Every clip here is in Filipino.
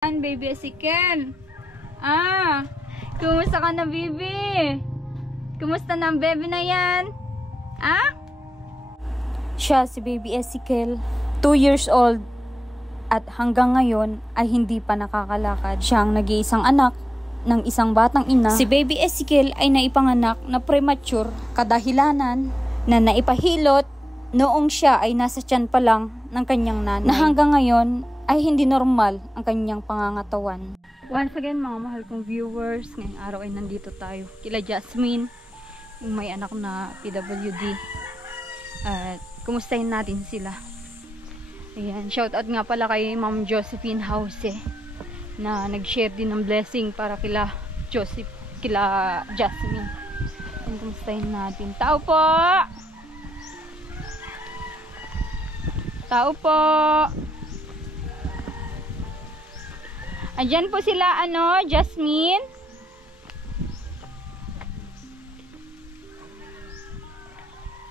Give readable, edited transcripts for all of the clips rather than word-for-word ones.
Baby Ezekiel. Kumusta ka na, baby? Kumusta na ang baby na yan? Siya si Baby Ezekiel, 2 years old at hanggang ngayon ay hindi pa nakakalakad. Siya ang nag-iisang anak ng isang batang ina. Si Baby Ezekiel ay naipanganak na premature, kadahilanan na naipahilot noong siya ay nasa tiyan pa lang ng kanyang nanay, na hanggang ngayon ay hindi normal ang kanyang pangangatawan. Once again, mga mahal kong viewers, ngayong araw ay nandito tayo kila Jasmine, yung may anak na PWD. At kumustahin natin sila. Ayan, shoutout nga pala kay Ma'am Josephine House na nag-share din ng blessing para kila Jasmine. Ayan, kumustahin natin. Tao po! Tao po! Andyan po sila, Jasmine.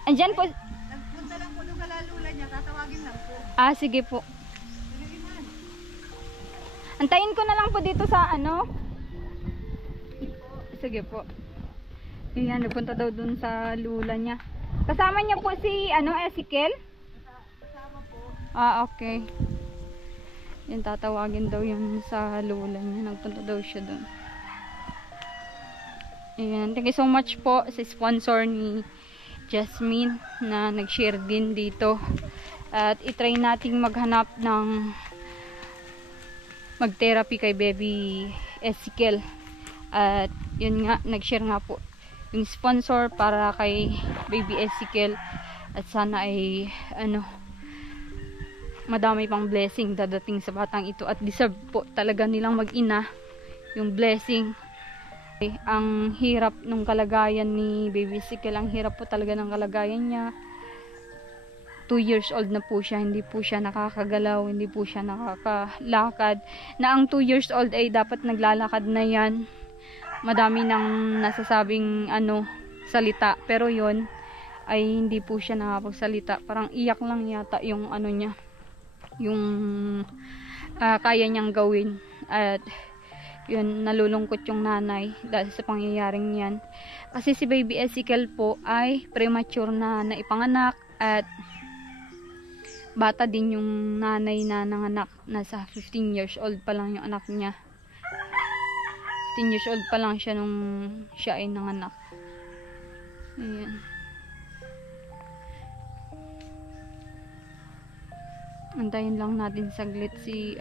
Andyan po. Nagpunta lang po nung kalalula niya, tatawagin lang po. Sige po. Antayin ko na lang po dito sa Sige po. Ayan, nagpunta daw dun sa lula niya. Kasama niya po si, Ezekiel? Kasama po. Okay. Yan, tatawagin daw yun sa lula niya. Nagpunta daw siya doon. Ayan, thank you so much po sa sponsor ni Jasmine na nag-share din dito. At itry nating maghanap ng mag-therapy kay Baby Ezekiel. At yun nga, nag-share nga po yung sponsor para kay Baby Ezekiel. At sana ay madami pang blessing dadating sa batang ito at deserve po talaga nilang mag-ina yung blessing. Ang hirap ng kalagayan ni Baby Ezekiel, ang hirap po talaga ng kalagayan niya. 2 years old na po siya, hindi po siya nakakagalaw, hindi po siya nakakalakad. Na ang 2 years old ay dapat naglalakad na yan. Madami nang nasasabing salita, pero yon ay hindi po siya nakapagsalita. Parang iyak lang yata yung niya, yung kaya niyang gawin. At yun, nalulungkot yung nanay dahil sa pangyayaring yan. Kasi si Baby Ezekiel po ay premature na naipanganak at bata din yung nanay na nanganak. Nasa 15 years old pa lang yung anak niya. 15 years old pa lang siya nung siya ay nanganak. Ayan. Antayin lang natin saglit si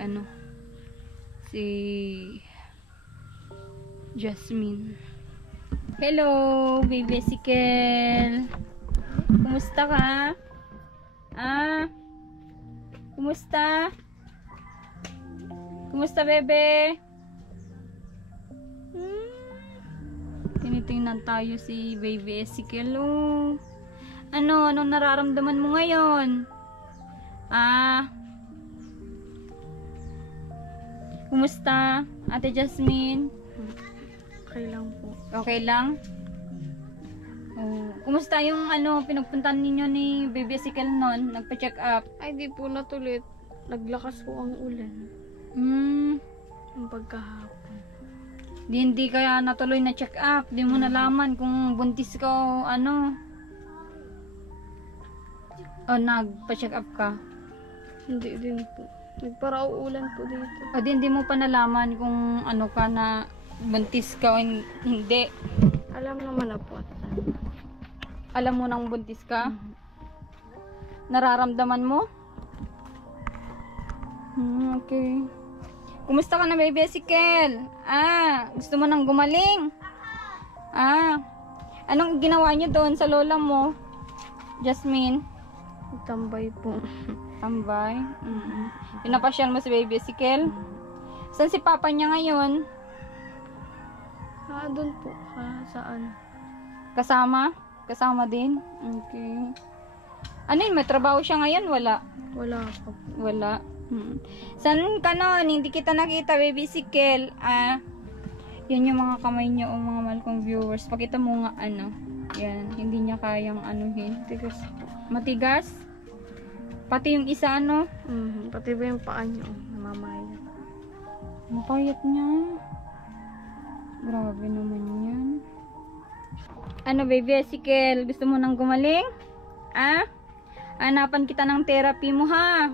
Jasmine. Hello, Baby Ezekiel. Kumusta ka? Kumusta? Kumusta, bebe? Tinitingnan tayo si Baby Ezekiel. Anong nararamdaman mo ngayon? Kumusta, Ate Jasmine? Okay lang po. Okay lang? Kumusta yung pinupuntahan ninyo ni Baby Ezekiel noon? Nagpa-check up? Ay, di po natuloy. Naglakas po ang ulan. Yung pagkahapon. Hindi kaya natuloy na check up. Di mo nalaman kung buntis ka o nagpa-check up ka? Hindi din po. Nagparauulan po dito. O hindi mo pa nalaman kung ka na buntis ka o hindi? Alam naman na po. Alam mo nang buntis ka? Nararamdaman mo? Okay. Kumusta ka na, Baby Ezekiel? Gusto mo nang gumaling? Anong ginawa niyo doon sa lola mo, Jasmine? Tambay po. Tambay? Pinapasyal mo si Baby Ezekiel? Saan si papa niya ngayon? Doon po. Saan? Kasama? Kasama din? Okay. May trabaho siya ngayon? Wala? Wala po. Wala. Saan ka nun? Hindi kita nakita, Baby Ezekiel. Yan yung mga kamay niya o mga mahal kong viewers. Pakita mo nga yan. Hindi niya kayang Matigas po. Matigas? Pati yung isa Pati ba yung paa niyo? Namamaya. Ang payat niya. Grabe naman yan. Ano, baby Ezekiel? Gusto mo nang gumaling? Ah? Hanapan kita ng therapy mo, ha?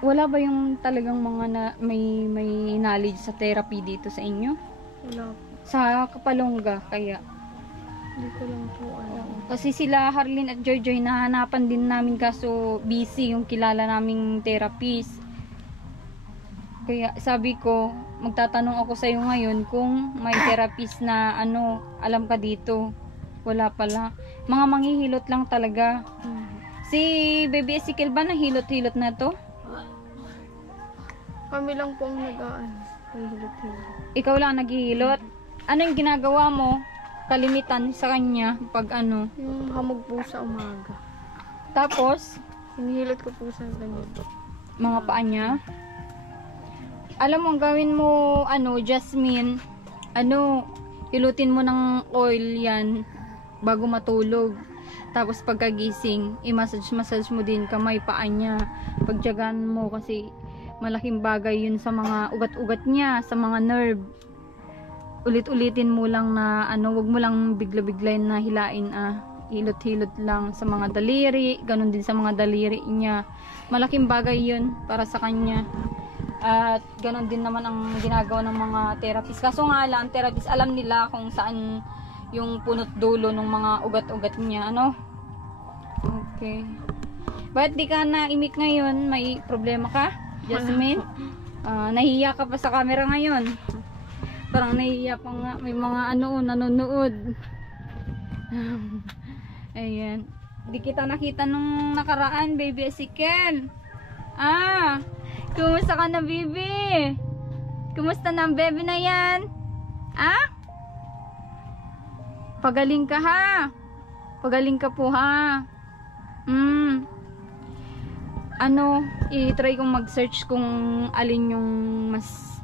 Wala ba yung talagang mga may knowledge sa therapy dito sa inyo? Wala po. Sa Kapalongga, kaya? Hindi ko lang po alam. Kasi sila Harleen at Joy Joy nahanapan din namin kaso busy yung kilala naming therapist. Kaya sabi ko, magtatanong ako sa iyo ngayon kung may therapist na ano, alam ka dito. Wala pala. Mga manghihilot lang talaga. Si Baby Ezekiel ba nahilot-hilot na to? Kami lang po ang nag-hilot-hilot. Ikaw lang naghihilot? Ano yung ginagawa mo? Kalimitan sa kanya pag ano? Yung hamog po sa umaga. Tapos, Hinihilot ko po sa ganito. mga paa niya. Alam mo, ang gawin mo, ano, Jasmine, ano, hilutin mo ng oil yan bago matulog. Tapos pagkagising, i-massage mo din kamay, paa niya. Pagtiyagaan mo kasi malaking bagay yun sa mga ugat-ugat niya, sa mga nerve. Ulit-ulitin mo lang na ano, wag mo lang bigla-biglayin na hilain, hilot-hilot lang sa mga daliri, ganun din sa mga daliri niya. Malaking bagay yun para sa kanya. At ganun din naman ang ginagawa ng mga therapist. Kaso nga lang, therapist alam nila kung saan yung punot dulo ng mga ugat-ugat niya, ano? Okay. Ba't di ka na-imik ngayon? May problema ka, Jasmine? Nahihiya ka pa sa camera ngayon. Parang nahihiya pa nga. May mga ano, nanonood. Ayan. Di kita nakita nung nakaraan, Baby Ezekiel. Kumusta ka na, baby? Kumusta na ang baby na yan? Pagaling ka, ha? Pagaling ka po, ha? Ano, i-try kong mag-search kung alin yung mas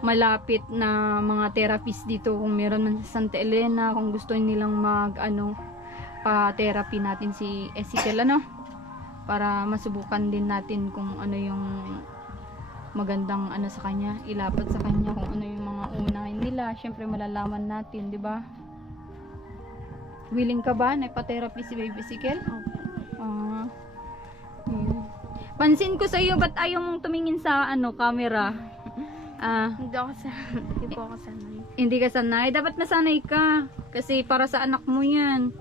malapit na mga therapist dito. Kung meron man sa Santa Elena, kung gusto nilang pa-therapy natin si Ezekiel, ano? Para masubukan din natin kung ano yung magandang ano sa kanya, ilapat sa kanya, kung ano yung mga unahin nila. Syempre malalaman natin, di ba? Willing ka ba na ipa-therapy si Baby Ezekiel? Pansin ko sa iyo, ba't ayaw mong tumingin sa ano, camera? Hindi po ako sanay. Hindi ka sanay? Dapat nasanay ka. Kasi para sa anak mo yan.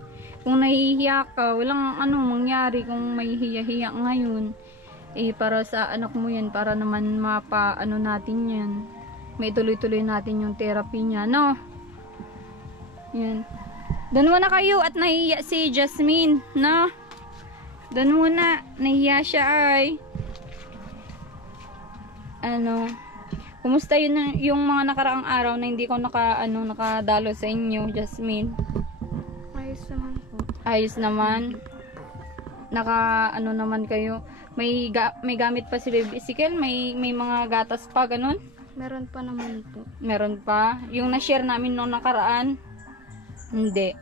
Kung nahihiya ka, walang ano mangyari kung may hiya-hiya ngayon. Para sa anak mo yan, para naman mapa-ano natin yan. May tuloy-tuloy natin yung therapy niya, no? Yan. Doon muna kayo at nahihiya si Jasmine, no? Doon muna, nahihiya siya ay. Ano, kumusta yun yung mga nakaraang araw na hindi ko nakadalo sa inyo, Jasmine? Ayos naman po. Ayos naman. Ano naman kayo? May gamit pa si Baby Ezekiel? May mga gatas pa, ganun? Meron pa naman po. Meron pa? Yung na-share namin nung nakaraan? Hindi.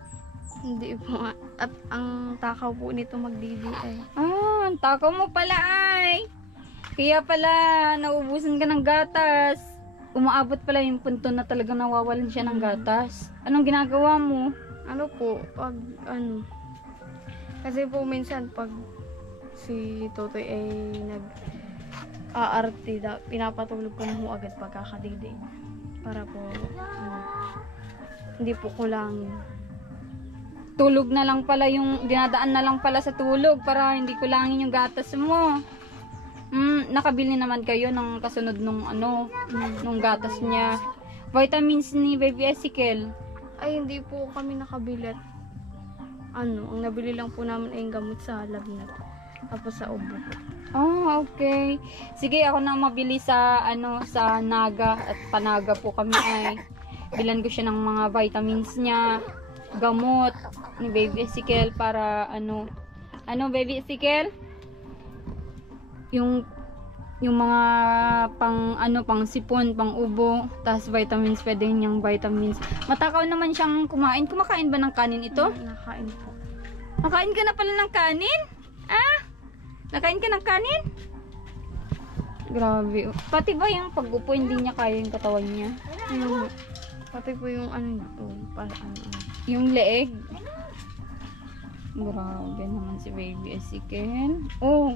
Hindi po. At ang takaw po nito mag-DBI. Ang takaw mo pala ay. Kaya pala, naubusan ka ng gatas. Umaabot pala yung punto na talagang nawawalan siya ng gatas. Anong ginagawa mo? Ano po, kasi po minsan pag si Totoy ay nag-aarte, pinapatulog ko na ho agad pagkakadidig. Para po, hindi po kulangin. Tulog na lang pala yung, dinadaan na lang pala sa tulog para hindi kulangin yung gatas mo. Nakabili naman kayo ng kasunod nung nung gatas niya. Vitamins ni Baby Ezekiel. Ay, hindi po kami nakabili. Ang nabili lang po namin ay gamot sa lagnat. Tapos sa ubo. Okay. Sige, ako na mabili sa sa Naga at Panaga po kami ay. Bilan ko siya ng mga vitamins niya, gamot ni Baby Ezekiel para Baby Ezekiel? Yung mga pang sipon, pang ubo, tas vitamins, pwede niyang vitamins. Matakaw naman siyang kumain. Kumakain ba ng kanin ito? Nakain po. Nakain ka na pala ng kanin? Nakain ka ng kanin? Grabe. Pati ba yung pag-upo, hindi niya kaya yung katawan niya? Yung, pati po yung ano ito, para ano. Yung leeg. Grabe naman si Baby Ezekiel. Oh,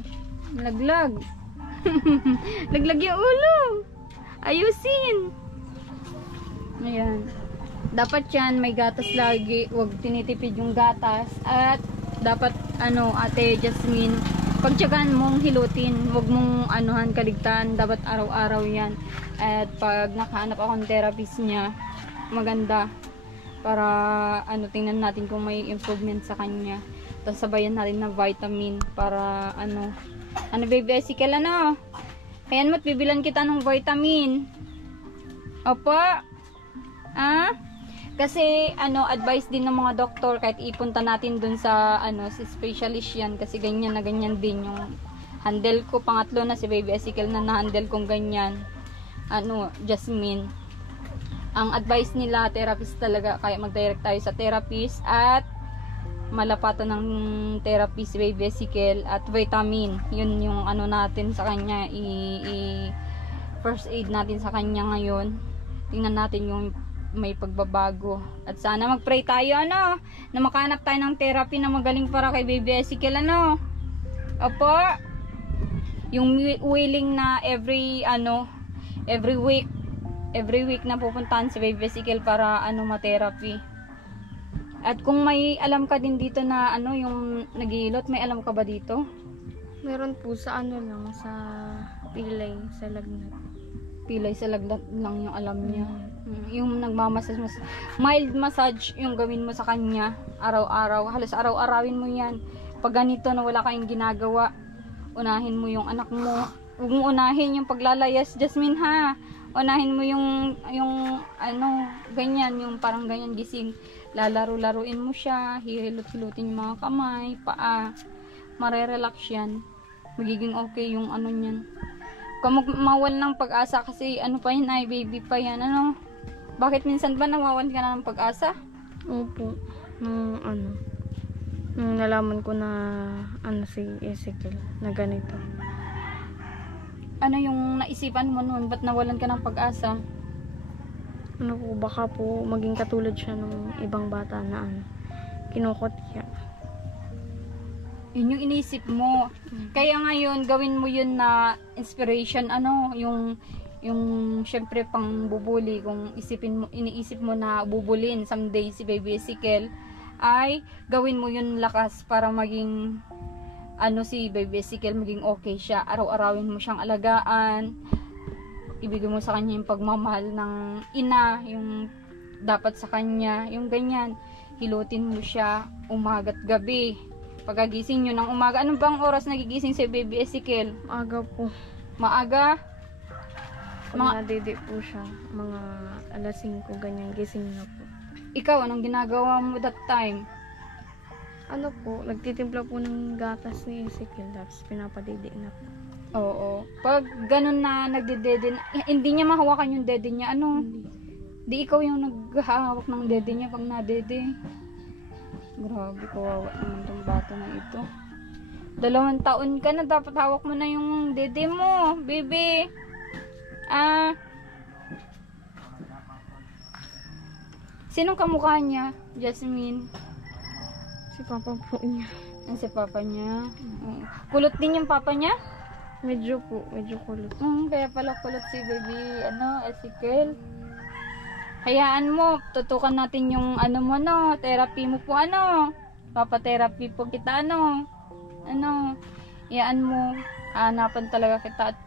laglag. Laglag yung ulo. Ayusin. Ayan. Dapat yan, may gatas lagi. Huwag tinitipid yung gatas. At dapat, Ate Jasmine, pagtsagaan mong hilutin. Huwag mong kaligtaan. Dapat araw-araw yan. At pag nakahanap akong therapist niya, maganda. Para, tingnan natin kung may improvement sa kanya. Tapos sabayan natin na vitamin. Para, Baby Ezekiel, Ayan mo't bibilan kita ng vitamin. Opo. Kasi advice din ng mga doktor kahit ipunta natin dun sa si specialist yan kasi ganyan na ganyan din yung handle ko. Pangatlo na si Baby Ezekiel na na-handle kong ganyan. Jasmine. Ang advice nila therapist talaga, kaya mag-direct tayo sa therapist at malapatan ng therapist si Baby Ezekiel at vitamin. Yun yung natin sa kanya first aid natin sa kanya ngayon. Tingnan natin yung may pagbabago. At sana mag-pray tayo, na makahanap tayo ng therapy na magaling para kay Baby Ezekiel, Opo. Yung willing na every week na pupuntahan si Baby Ezekiel para ma-therapy. At kung may alam ka din dito na yung naghihilot, may alam ka ba dito? Meron po sa sa pilay, sa lagnat. Pilay sa lagnat lang yung alam niya. Yung nagmamassage, mild massage yung gawin mo sa kanya araw-araw. Halos araw-arawin mo yan. Pag ganito na wala kayong ginagawa, unahin mo yung anak mo. Huwag mo unahin yung paglalayas, Jasmine, ha. Unahin mo yung ganyan, yung parang ganyan gising. Lalaro-laruin mo siya, hihilot-hilutin yung mga kamay, paa. Marerelax yan. Magiging okay yung niyan. Kung mawal ng pag-asa kasi pa yan ay baby pa yan, Bakit minsan ba nawawan ka na ng pag-asa? Opo. Nung nalaman ko na si Ezekiel na ganito. Ano yung naisipan mo noon? Ba't nawalan ka ng pag-asa? Baka po maging katulad siya ng ibang bata na kinukutya. Yun yung inisip mo. Kaya ngayon, gawin mo yun na inspiration, yung syempre pang bubuli, kung iniisip mo na bubulin someday si Baby Ezekiel, ay gawin mo yun lakas para maging si Baby Ezekiel maging okay siya. Araw-arawin mo siyang alagaan, ibigay mo sa kanya yung pagmamahal ng ina, yung dapat sa kanya, yung ganyan. Hilutin mo siya umaga't gabi. Pagkagising nyo ng umaga, anong bang oras nagigising si Baby Ezekiel? Maaga po. Maaga? Nadede po siya, mga alas 5 ganyan, gising na po. Ikaw, anong ginagawa mo that time? Nagtitimpla po ng gatas ni Ezekiel, tapos pinapadede na po. Oo. Pag ganun na nagdedede, hindi niya mahawakan yung dede niya, Di ikaw yung naghahawak ng dede niya pag nadede. Grabe, kawawa naman tong bata na ito. 2 taon ka na, dapat hawak mo na yung dede mo, baby. Sinong kamukha niya, Jasmine? Si papa po niya. Si papa niya. Kulot din yung papa niya? Medyo kulot. Kaya pala kulot si Baby, Ezekiel. Hayaan mo, tutukan natin yung therapy mo po, Papa-therapy po kita, Hayaan mo, hanapan talaga kita at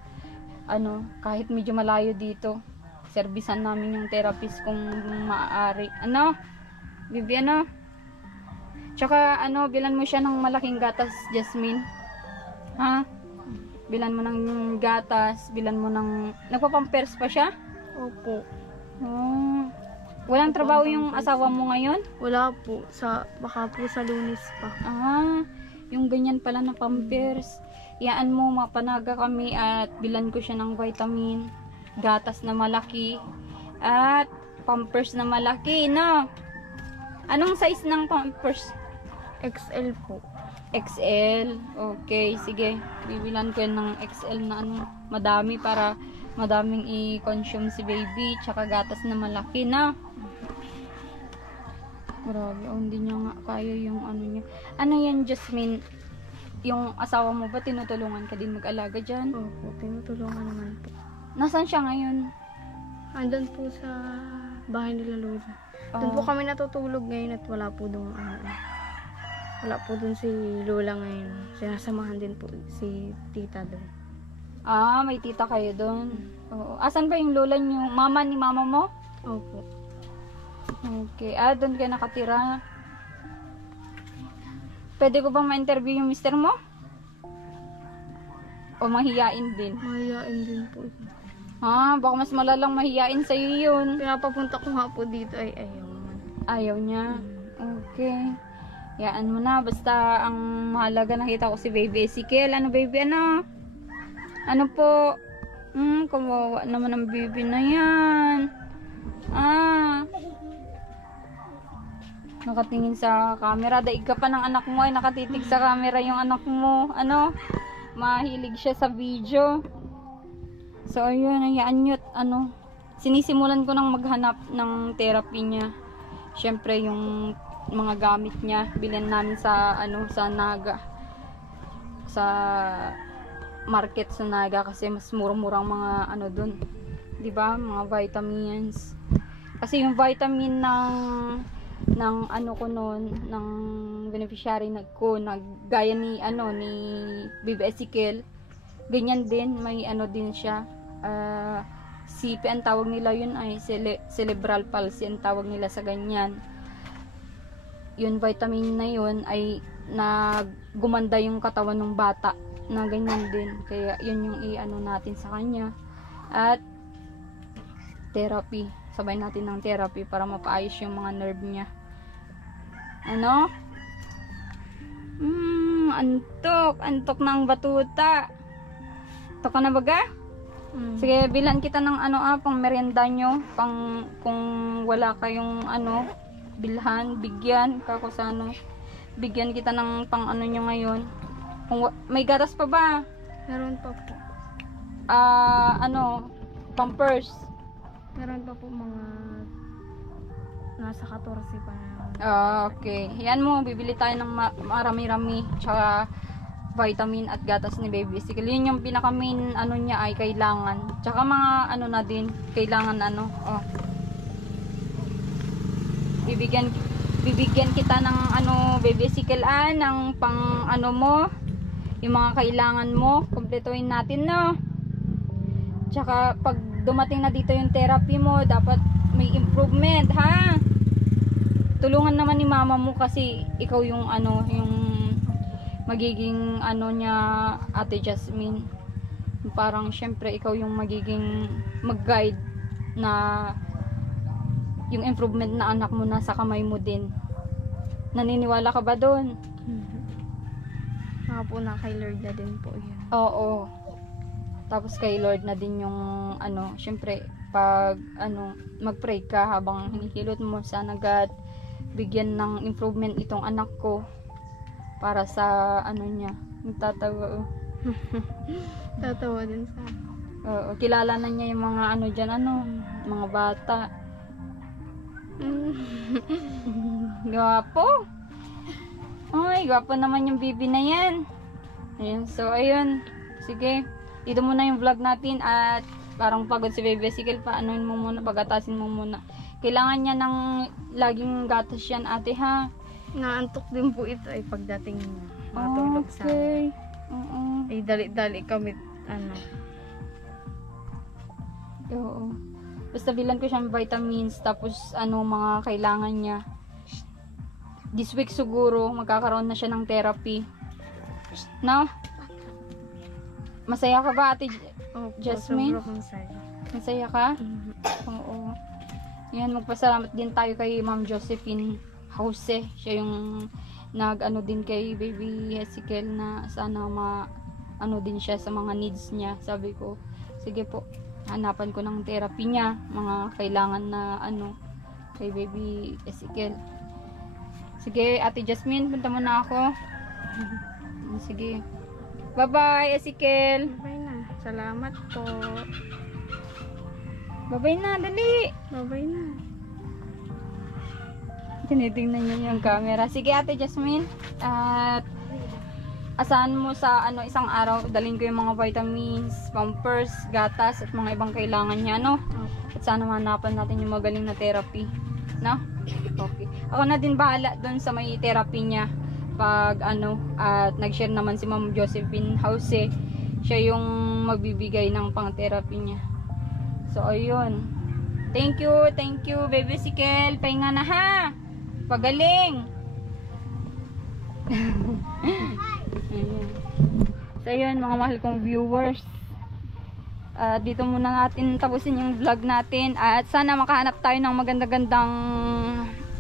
kahit medyo malayo dito, servisan namin yung therapist kung maaari. Bibi, Tsaka, bilan mo siya ng malaking gatas, Jasmine. Ha? Bilan mo ng gatas, bilan mo ng... Nagpapampers pa siya? Opo. Walang trabaho yung asawa mo ngayon? Wala po. Baka po sa Lunes pa. Yung ganyan pala na pampers. Iyaan mo, mapanaga kami at bilan ko siya ng vitamin, gatas na malaki, at pampers na malaki, Anong size ng pampers? XL po. XL. Okay, sige. Bibilan ko yan ng XL na ano, madami para madaming i-consume si baby. Tsaka gatas na malaki na. Grabe, hindi niya nga kaya yung ano niya. Ano yan, Jasmine? Yung asawa mo ba, tinutulungan ka din mag-alaga dyan? Opo, tinutulungan naman po. Nasaan siya ngayon? Andun po sa bahay nila Lola. Doon po kami natutulog ngayon at wala po doon wala po doon si Lola ngayon. Sinasamahan din po si tita doon. May tita kayo doon. Oo. Asan ba yung lola niyo? Mama ni mama mo? Opo. Okay. Doon kayo nakatira. Pwede ko bang ma-interview yung mister mo? O mahiyain din? Mahiyain din po. Baka mas malalang mahiyain sa'yo yun. Pinapapunta ko nga po dito ay ayaw man. Ayaw niya? Okay. Yaan mo na. Basta ang mahalaga nakita ko si baby Ezekiel. Ano baby? Ano? Ano po? Kawawa naman ang baby na yan. Nakatingin sa camera. Daig ka pa ng anak mo ay nakatitig sa camera yung anak mo. Ano? Mahilig siya sa video. So ayun, hayaan nyo. Sinisimulan ko nang maghanap ng therapy niya. Syempre yung mga gamit niya bilhin namin sa sa Naga, sa market sa Naga, kasi mas murang-murang mga doon, 'di ba, mga vitamins. Kasi yung vitamin ng ko noon, ng beneficiary ko, gaya ni ni Baby Ezekiel, ganyan din, may din siya, CP ang tawag nila yun, ay cerebral palsy ang tawag nila sa ganyan. Yun vitamin na yun ay gumanda yung katawan ng bata na ganyan din, kaya yun yung natin sa kanya. At therapy, sabay natin ng therapy para mapaayos yung mga nerve niya. Antok ng batuta. Antok ka na baga? Sige, bilan kita ng pang merienda nyo, kung wala kayong bilhan, bigyan kako sa bigyan kita ng pang nyo ngayon. Kung may gatas pa ba? Meron pa po. Pampers. Meron pa po mga nasa 14 pa na. Okay. Yan mo, bibili tayo ng marami-rami, tsaka vitamin at gatas ni Baby Ezekiel. Yun yung pinaka main niya ay kailangan. Tsaka mga na din, kailangan bibigyan kita ng Baby Ezekiel, ng pang mo, yung mga kailangan mo, kumpletuhin natin, no. Tsaka pag dumating na dito yung therapy mo, dapat may improvement, ha. Tulungan naman ni mama mo kasi ikaw yung yung magiging niya, Ate Jasmine. Parang syempre ikaw yung magiging mag-guide na yung improvement na anak mo nasa kamay mo din. Naniniwala ka ba doon? Po na kay Lord na din po yan. Oo. Tapos kay Lord na din yung syempre pag mag-pray ka habang hinihilot mo, sana God bigyan ng improvement itong anak ko para sa niya. Tatawa. Tatawa din sa. Oo, kilala na niya yung mga diyan mga bata. Gwapo. Ay, gwapo naman yung baby na yan. Ayun, so ayun. Sige, dito muna yung vlog natin at parang pagod si Baby Ezekiel, paanoin mo muna, pagatasin mo muna. Kailangan niya ng laging gatas yan, ate, ha? Naantok din po ito ay pagdating niya. Matulog sa amin. Ay dali-dali kami, Oo. Basta bilan ko siyang vitamins, tapos mga kailangan niya. This week siguro, magkakaroon na siya ng therapy. No? Masaya ka ba, Ate Jasmine? Masaya ka? Oo. Yan, magpasalamat din tayo kay Ma'am Josephine Jose. Siya yung din kay Baby Ezekiel na sana din siya sa mga needs niya. Sabi ko, sige po, hanapan ko ng therapy niya, mga kailangan na kay Baby Ezekiel. Sige, Ate Jasmine, punta muna ako. Sige. Bye-bye, Ezekiel. Bye na. Salamat po. Bye-bye na, dali. Bye na. Tinitingnan niyo yung camera. Sige, Ate Jasmine. At asahan mo sa isang araw, dalhin ko yung mga vitamins, pampers, gatas, at mga ibang kailangan niya, no? At sana mahanapan natin yung magaling na therapy. No? Okay. Ako na din bahala doon sa may therapy niya. Pag at nag-share naman si Ma'am Josephine House, siya yung magbibigay ng pang-therapy niya. So, ayun. Thank you, Baby Ezekiel. Pahinga na ha. Pagaling. So, ayun, mga mahal kong viewers. Dito muna natin tapusin yung vlog natin. At sana makahanap tayo ng maganda-gandang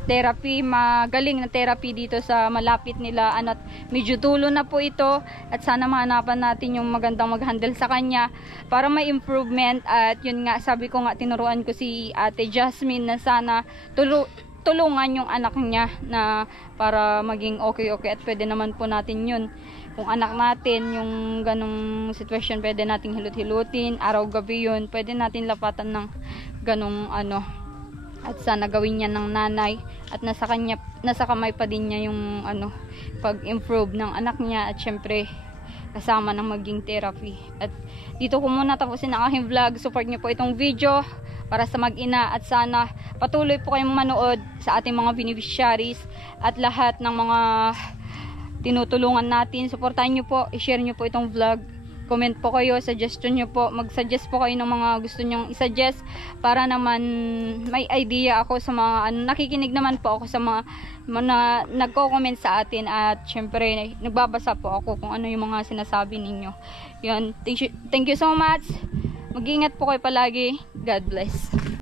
therapy, magaling na therapy dito sa malapit nila. At medyo tulo na po ito. At sana mahanapan natin yung magandang mag-handle sa kanya para may improvement. At yun nga, sabi ko nga, tinuruan ko si Ate Jasmine na sana tulungan yung anak niya na para maging okay. At pwede naman po natin yun. Kung anak natin, yung ganong sitwasyon, pwede nating hilot-hilutin, araw-gabi yun, pwede natin lapatan ng ganong at sana gawin niya ng nanay at nasa kamay pa din niya yung pag-improve ng anak niya at syempre kasama ng maging therapy. At dito ko muna tapusin ang aking vlog. Support niyo po itong video para sa mag-ina at sana patuloy po kayong manood sa ating mga beneficiaries at lahat ng mga tinutulungan natin. Suportahan niyo po, i-share niyo po itong vlog. Comment po kayo, suggestion nyo po, mag-suggest po kayo ng mga gusto nyong i-suggest para naman may idea ako sa mga nakikinig naman po ako sa mga nagko-comment sa atin at syempre nagbabasa po ako kung ano yung mga sinasabi ninyo. Yun, thank you so much. Mag-ingat po kayo palagi. God bless.